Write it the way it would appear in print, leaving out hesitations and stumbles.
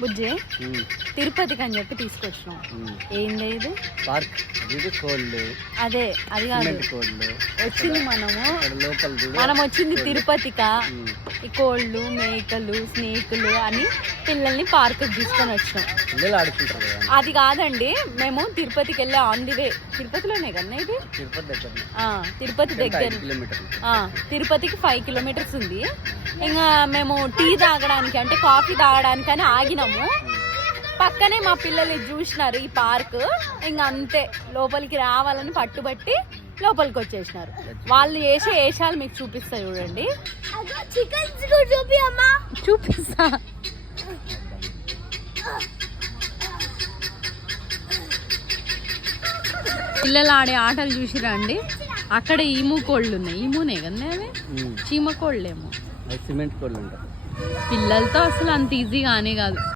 బుజ్జి తిరుపతికి అని చెప్పి తీసుకొచ్చినాం. ఏంది ఇది? పార్క్. కోళ్ళు. అదే అది కాదు, వచ్చింది మనం వచ్చింది తిరుపతికా. ఈ కోళ్ళు, మేకలు, స్నేకులు అని పిల్లల్ని పార్క్ తీసుకొని వచ్చినాం. అది కాదండి, మేము తిరుపతికి వెళ్ళే ఆన్ ది వే. తిరుపతిలోనే కదా ఇది? తిరుపతి దగ్గర. తిరుపతికి 5 కిలోమీటర్స్ ఉంది. ఇంకా మేము టీ తాగడానికి అంటే కాఫీ తాగడానికి అని ఆగినాము. పక్కనే మా పిల్లలు చూసినారు ఈ పార్క్. ఇంకా అంతే, లోపలికి రావాలని పట్టుబట్టి లోపలికి వచ్చేసినారు. వాళ్ళు వేసే వేషాలు మీకు చూపిస్తా చూడండి. చూపిస్తా. పిల్లలు ఆడే ఆటలు చూసిరా అండి. అక్కడ ఈము కోళ్ళు ఉన్నాయి. ఈమునే కదా అవి, చీమ కోళ్ళేమో. సిమెంట్ కోళ్ళు ఉంటాయి. పిల్లలతో అసలు అంత ఈజీ కానే కాదు.